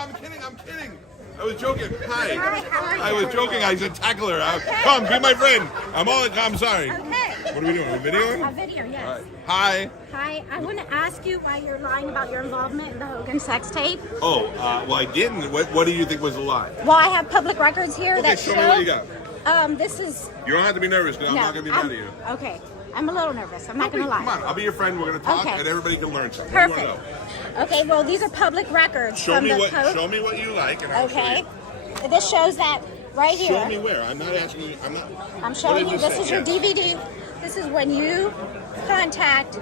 I'm kidding. I was joking. Hi. I was joking. I said tackle her. Come, be my friend. I'm sorry. Okay. What are we doing? A video? A video, yes. All right. Hi. Hi. I want to ask you why you're lying about your involvement in the Hogan sex tape. Oh, well, I didn't. What do you think was a lie? Well, I have public records here that show me what you got. This is. You don't have to be nervous because I'm not going to be mad at you. Okay. I'm a little nervous. I'm not going to lie. Come on. I'll be your friend. We're going to talk and everybody can learn something. Perfect. What do you want to know? Okay, well, these are public records. Show me what you like and I'll show you. This shows that right here. Show me where. I'm not asking you. I'm showing you. This is your DVD. This is when you contact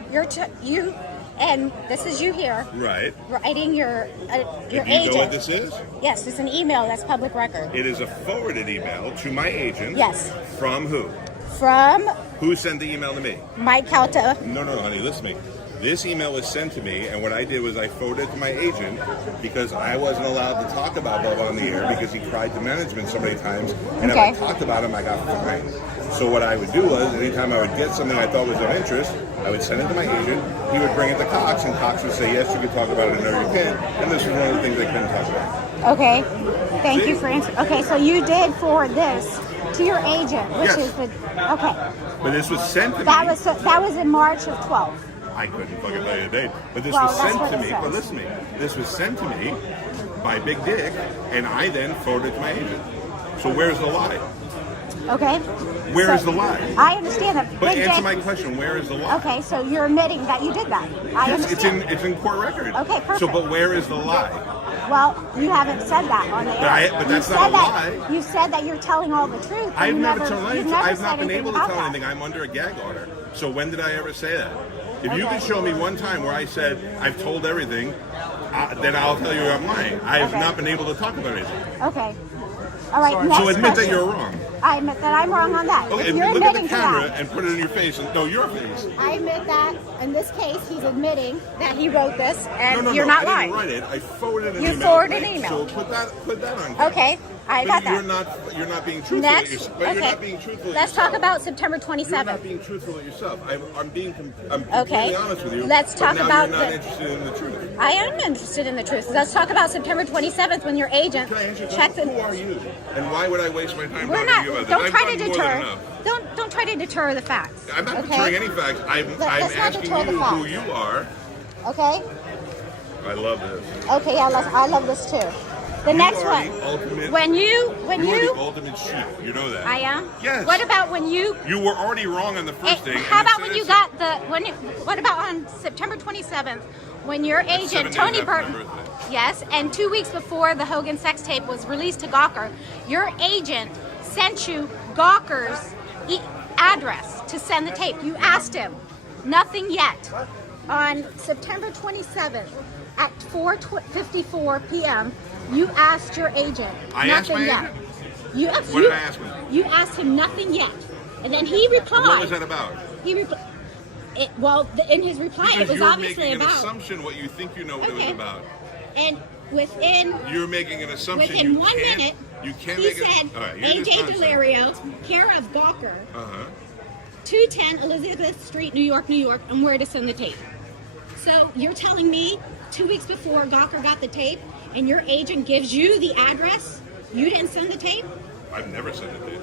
you, and this is you here. Right. Writing your agent. You know what this is? Yes, it's an email. That's public record. It is a forwarded email to my agent. Yes. From who? From. Who sent the email to me? Mike Calta. No, honey. Listen to me. This email was sent to me, and what I did was I forwarded it to my agent because I wasn't allowed to talk about Bubba on the air because he cried to management so many times, and if I talked about him, I got fined. So what I would do was, anytime I would get something I thought was of interest, I would send it to my agent, he would bring it to Cox, and Cox would say, yes, you can talk about it, and no, you can't, and this was one of the things I couldn't talk about. Okay. Thank you for answering. Okay, so you did forward this to your agent, which is the... Okay. But this was sent to me. That was in March of 12. I couldn't fucking tell you the date, but this was sent to me. But listen to me. This was sent to me by Big Dick, and I then forwarded it to my agent. So where's the lie? Okay. Where is the lie? I understand that. But answer my question. Where is the lie? Okay, so you're admitting that you did that. I understand. It's in court record. Okay, perfect. So, but where is the lie? Well, you haven't said that on the air. But that's not a lie. You said that you're telling all the truth. I've never told anything. I've not been able to tell anything. I'm under a gag order. So when did I ever say that? If you can show me one time where I said I've told everything, then I'll tell you I'm lying. I have not been able to talk about anything. Okay. All right. Next so admit question. that you're wrong. I admit that I'm wrong on that. Okay, you're look at the admitting camera and put it in your face. No, your face. I admit that in this case he's admitting that he wrote this, and No, you're not lying. I didn't write it. I forwarded an you email. You forwarded an email. So put that on. Okay. I got that. You're not being truthful. Next, you're not being truthful. Let's talk about September 27th. You're not being truthful with yourself. I'm completely honest with you. Let's talk about. You're not interested in the truth. I am interested in the truth. Let's talk about September 27th when your agent checked. Who are you? And why would I waste my time talking to you about this? Don't try to deter. Don't try to deter the facts. I'm not deterring any facts. I'm asking you who you are. Okay. I love this. Okay, yeah, I love this too. The next one. When you are the ultimate sheep. You know that. I am? Yes. What about when you were already wrong on the first thing. How about when you got what about on September 27th when your agent Tony Burton? Yes, and 2 weeks before the Hogan sex tape was released to Gawker, your agent sent you Gawker's address to send the tape. You asked him. Nothing yet. On September 27th at 4:54 p.m., you asked your agent. Nothing yet. What did I ask him? You asked him nothing yet, and then he replied. What was that about? He replied. In his reply, it was obviously about. You're making an assumption what you think you know what it was about. And you're making an assumption. Within 1 minute, you can't he make said, right, AJ Delario, care of Gawker, 210 Elizabeth Street, New York, and where to send the tape. So you're telling me 2 weeks before Gawker got the tape, and your agent gives you the address? You didn't send the tape? I've never sent the tape.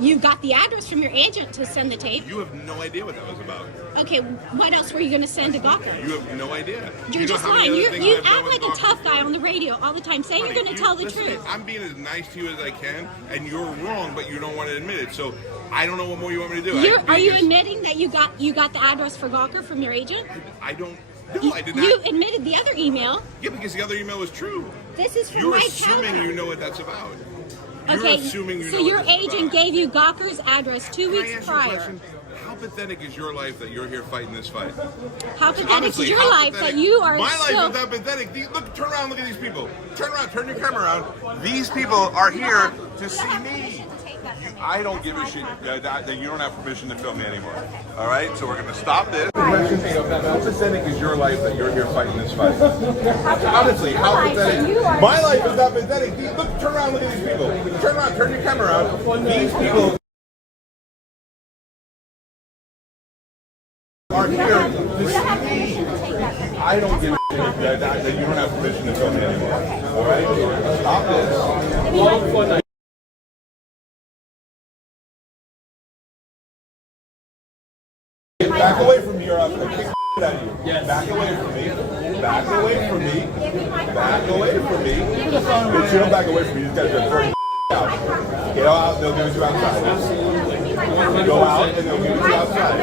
You got the address from your agent to send the tape? You have no idea what that was about. Okay, what else were you going to send to Gawker? You have no idea. You're just lying. You act like a tough guy on the radio all the time, saying you're going to tell the truth. I'm being as nice to you as I can, and you're wrong, but you don't want to admit it. So I don't know what more you want me to do. Are you admitting that you got the address for Gawker from your agent? I don't. No, I did not. You admitted the other email. Yeah, because the other email was true. This is from Mike Calta. You're assuming you know what that's about. Okay, assuming you so know your agent gave you Gawker's address 2 weeks prior. How pathetic is your life that you're here fighting this fight? How pathetic is your life that you are My life is not pathetic. Look, turn around, look at these people. Turn around, turn your camera around. These people are here to see me. I don't give a shit that you don't have permission to film me anymore. All right, so we're going to stop this. How pathetic is your life that you're here fighting this fight? Honestly, how pathetic? My life is not pathetic. Look, turn around, look at these people. Turn around, turn your camera around. These people are here to see me. I don't give a shit. that you don't have permission to film me anymore. All right? Stop this. Back away from me or I'll kick the shit out of you. Yes. Back away from me. Back away from me. Back away from me. Bitch, you don't back away from me. You just gotta throw your out. Get out, they'll give it to you outside. Go out and they'll give it to you outside.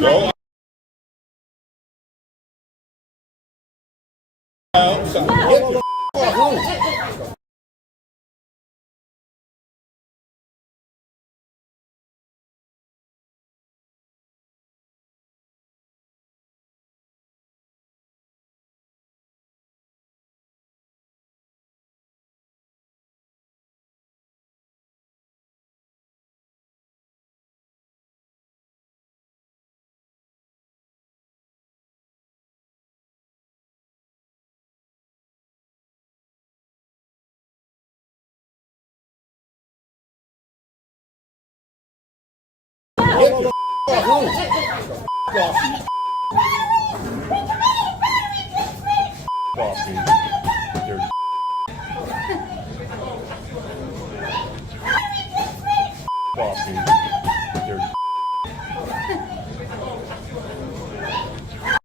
Go outside. Get the off. Get the off. Off.